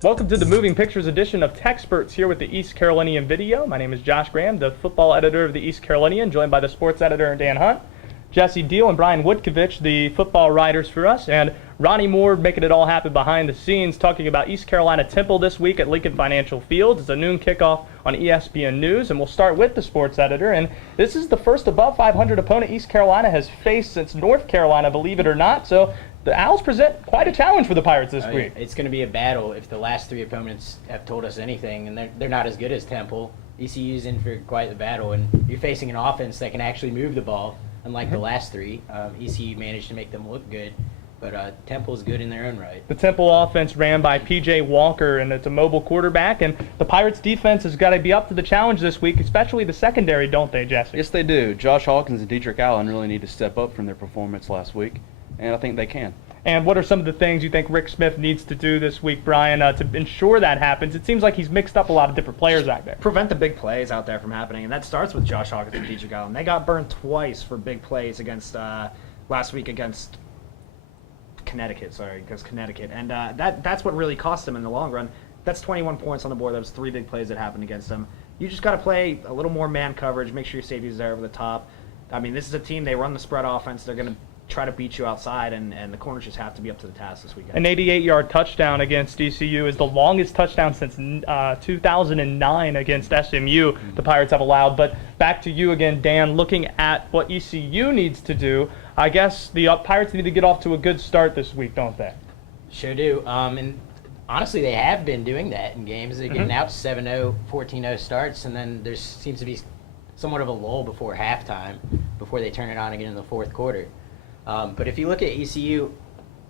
Welcome to the Moving Pictures edition of TEC'sperts here with the East Carolinian Video. My name is Josh Graham, the football editor of the East Carolinian, joined by the sports editor Dan Hunt, Jesse Deal and Brian Woodkovich, the football writers for us, and Ronnie Moore making it all happen behind the scenes, talking about East Carolina Temple this week at Lincoln Financial Field. It's a noon kickoff on ESPN News, and we'll start with the sports editor. And this is the first above 500 opponent East Carolina has faced since North Carolina, believe it or not. So the Owls present quite a challenge for the Pirates this week. It's going to be a battle if the last three opponents have told us anything, and they're not as good as Temple. ECU's in for quite the battle, and you're facing an offense that can actually move the ball, unlike the last three. ECU managed to make them look good, but Temple's good in their own right. The Temple offense ran by P.J. Walker, and it's a mobile quarterback, and the Pirates defense has got to be up to the challenge this week, especially the secondary, don't they, Jesse? Yes, they do. Josh Hawkins and Dietrich Allen really need to step up from their performance last week, and I think they can. And what are some of the things you think Rick Smith needs to do this week, Brian, to ensure that happens? It seems like he's mixed up a lot of different players out there. Prevent the big plays out there from happening, and that starts with Josh Hawkins and Dietrich Allen. They got burned twice for big plays against last week against Connecticut, and that's what really cost them in the long run. That's 21 points on the board. That was three big plays that happened against them. You just got to play a little more man coverage, make sure your safety's there over the top. I mean, this is a team, they run the spread offense. They're going to try to beat you outside, and the corners just have to be up to the task this weekend. An 88-yard touchdown against ECU is the longest touchdown since 2009 against SMU the Pirates have allowed. But back to you again, Dan, looking at what ECU needs to do, I guess the Pirates need to get off to a good start this week, don't they? Sure do. And honestly, they have been doing that in games. They're getting out 7-0, 14-0 starts, and then there seems to be somewhat of a lull before halftime, before they turn it on again in the fourth quarter. But if you look at ECU,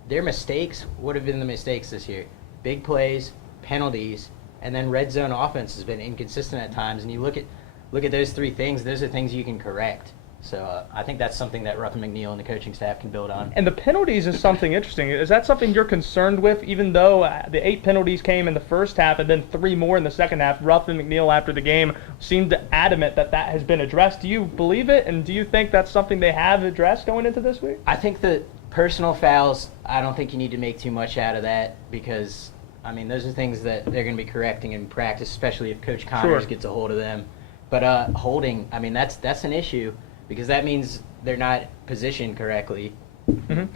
their mistakes would have been the mistakes this year. Big plays, penalties, and then red zone offense has been inconsistent at times. And you look at those three things, those are things you can correct. So I think that's something that Ruffin McNeil and the coaching staff can build on. And the penalties is something interesting. Is that something you're concerned with, even though the 8 penalties came in the first half and then 3 more in the second half? Ruffin McNeil, after the game, seemed adamant that has been addressed. Do you believe it, and do you think that's something they have addressed going into this week? I think the personal fouls, I don't think you need to make too much out of that because, I mean, those are things that they're going to be correcting in practice, especially if Coach Connors gets a hold of them. But holding, I mean, that's an issue, because that means they're not positioned correctly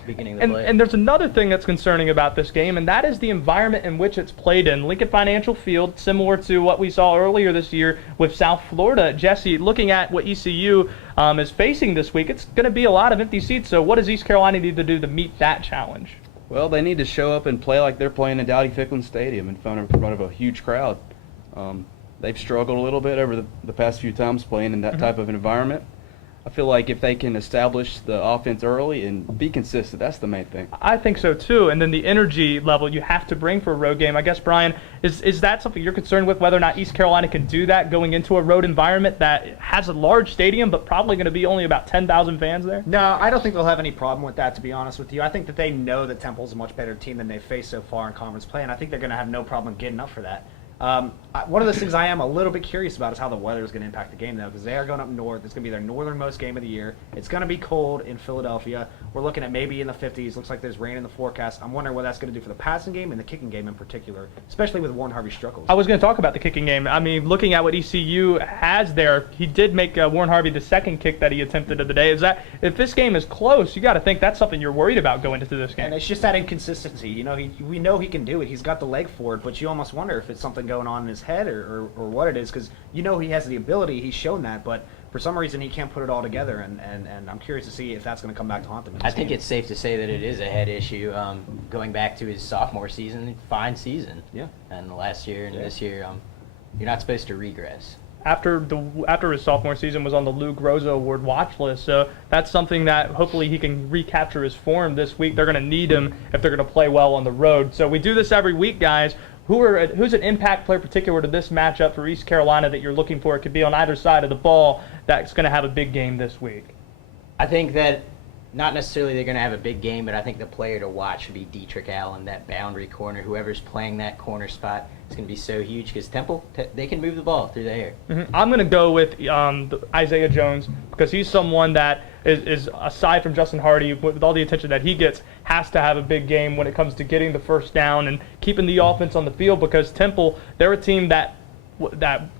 beginning the play. And there's another thing that's concerning about this game, and that is the environment in which it's played in. Lincoln Financial Field, similar to what we saw earlier this year with South Florida. Jesse, looking at what ECU is facing this week, it's going to be a lot of empty seats. So what does East Carolina need to do to meet that challenge? Well, they need to show up and play like they're playing in Dowdy-Ficklen Stadium in front of a huge crowd. They've struggled a little bit over the past few times playing in that type of environment. I feel like if they can establish the offense early and be consistent, that's the main thing. I think so too. And then the energy level you have to bring for a road game. I guess, Brian, is that something you're concerned with, whether or not East Carolina can do that going into a road environment that has a large stadium but probably going to be only about 10,000 fans there? No, I don't think they'll have any problem with that, to be honest with you. I think that they know that Temple's a much better team than they've faced so far in conference play, and I think they're going to have no problem getting up for that. One of the things I am a little bit curious about is how the weather is going to impact the game, though, because they are going up north. It's going to be their northernmost game of the year. It's going to be cold in Philadelphia. We're looking at maybe in the 50s. Looks like there's rain in the forecast. I'm wondering what that's going to do for the passing game and the kicking game in particular, especially with Warren Harvey struggles. I was going to talk about the kicking game. I mean, looking at what ECU has there, he did make Warren Harvey the second kick that he attempted of the day. If this game is close, you got to think that's something you're worried about going into this game. And it's just that inconsistency. You know, we know he can do it. He's got the leg for it, but you almost wonder if it's something going on in his head or what it is, because you know he has the ability. He's shown that, but for some reason he can't put it all together, and I'm curious to see if that's going to come back to haunt him. I think it's safe to say that it is a head issue. Going back to his sophomore season, fine season. Yeah. And last year and this year, you're not supposed to regress. After his sophomore season was on the Lou Groza Award watch list, so that's something that hopefully he can recapture his form this week. They're going to need him if they're going to play well on the road. So we do this every week, guys. Who's an impact player particular to this matchup for East Carolina that you're looking for? It could be on either side of the ball that's going to have a big game this week. I think that not necessarily they're going to have a big game, but I think the player to watch would be Dietrich Allen, that boundary corner. Whoever's playing that corner spot is going to be so huge because Temple, they can move the ball through the air. I'm going to go with Isaiah Jones because he's someone that is aside from Justin Hardy, with all the attention that he gets, has to have a big game when it comes to getting the first down and keeping the offense on the field, because Temple, they're a team that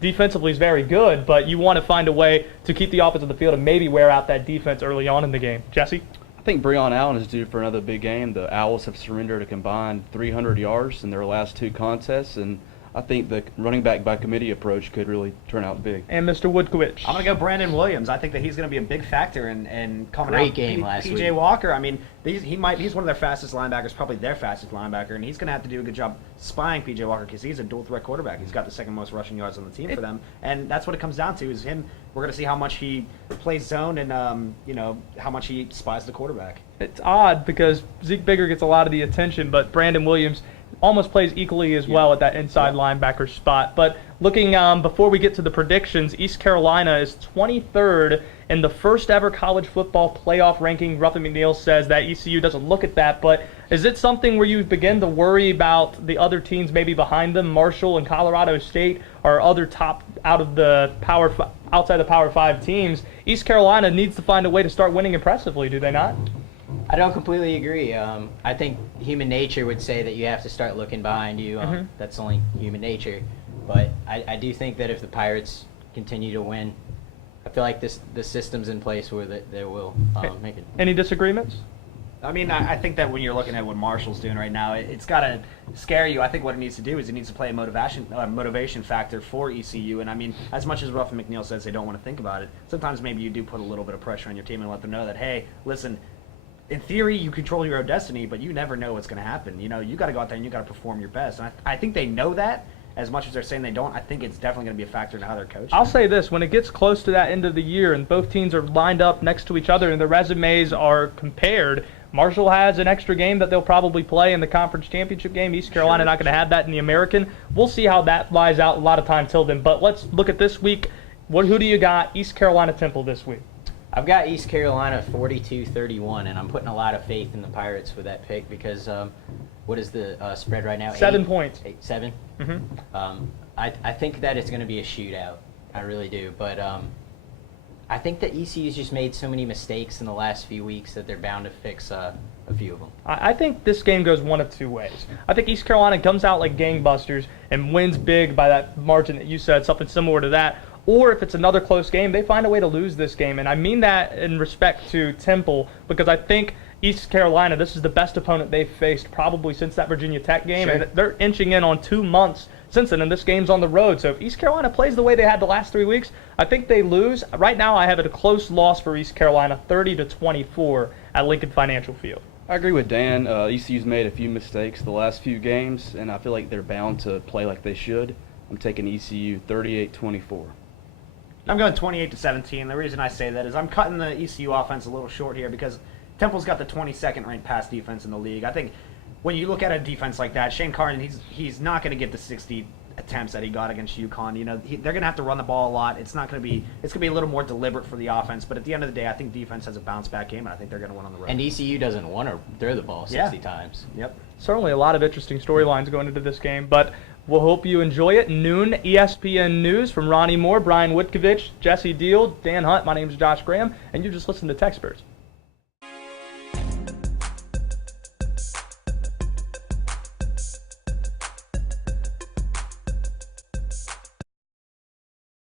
defensively is very good, but you want to find a way to keep the offense on the field and maybe wear out that defense early on in the game. Jesse? I think Breon Allen is due for another big game. The Owls have surrendered a combined 300 yards in their last 2 contests, and I think the running back by committee approach could really turn out big. And Mr. Woodkowicz. I'm going to go Brandon Williams. I think that he's going to be a big factor in coming Great out. game last PJ week. Walker, I mean, he's one of their fastest linebackers, probably their fastest linebacker, and he's going to have to do a good job spying PJ Walker because he's a dual threat quarterback. He's got the second most rushing yards on the team for them, and that's what it comes down to is him. We're going to see how much he plays zone and how much he spies the quarterback. It's odd because Zeke Bigger gets a lot of the attention, but Brandon Williams almost plays equally as well at that inside linebacker spot. But looking before we get to the predictions, East Carolina is 23rd in the first ever college football playoff ranking. Ruffin McNeil says that ECU doesn't look at that, but is it something where you begin to worry about the other teams maybe behind them? Marshall and Colorado State are other top outside the Power 5 teams. East Carolina needs to find a way to start winning impressively, do they not? I don't completely agree. I think human nature would say that you have to start looking behind you. That's only human nature. But I do think that if the Pirates continue to win, I feel like the system's in place where they will make it. Any disagreements? I mean, I think that when you're looking at what Marshall's doing right now, it's got to scare you. I think what it needs to do is it needs to play a motivation factor for ECU. And I mean, as much as Ruffin McNeil says they don't want to think about it, sometimes maybe you do put a little bit of pressure on your team and let them know that, hey, listen, in theory, you control your own destiny, but you never know what's going to happen. You got to go out there and you got to perform your best. And I think they know that. As much as they're saying they don't, I think it's definitely going to be a factor in how they're coached. I'll say this, when it gets close to that end of the year and both teams are lined up next to each other and the resumes are compared, Marshall has an extra game that they'll probably play in the conference championship game. East Carolina not going to have that in the American. We'll see how that lies out. A lot of time till then. But let's look at this week. Who do you got? East Carolina Temple this week. I've got East Carolina 42-31, and I'm putting a lot of faith in the Pirates for that pick because what is the spread right now? 7 points. 7? Mm-hmm. I think that it's going to be a shootout. I really do. But I think that ECU's just made so many mistakes in the last few weeks that they're bound to fix a few of them. I think this game goes one of 2 ways. I think East Carolina comes out like gangbusters and wins big by that margin that you said, something similar to that. Or if it's another close game, they find a way to lose this game. And I mean that in respect to Temple because I think East Carolina, this is the best opponent they've faced probably since that Virginia Tech game. Sure. And they're inching in on 2 months since then, and this game's on the road. So if East Carolina plays the way they had the last 3 weeks, I think they lose. Right now I have it a close loss for East Carolina, 30-24 at Lincoln Financial Field. I agree with Dan. ECU's made a few mistakes the last few games, and I feel like they're bound to play like they should. I'm taking ECU 38-24. I'm going 28-17. The reason I say that is I'm cutting the ECU offense a little short here because Temple's got the 22nd ranked pass defense in the league. I think when you look at a defense like that, Shane Carden, he's not going to get the 60 attempts that he got against UConn. They're going to have to run the ball a lot. It's going to be a little more deliberate for the offense. But at the end of the day, I think defense has a bounce back game, and I think they're going to win on the road. And ECU doesn't want to throw the ball 60 times. Yep. Certainly a lot of interesting storylines going into this game, but we'll hope you enjoy it. Noon, ESPN News from Ronnie Moore, Brian Woodkowicz, Jesse Deal, Dan Hunt. My name is Josh Graham, and you just listened to TEC'sperts.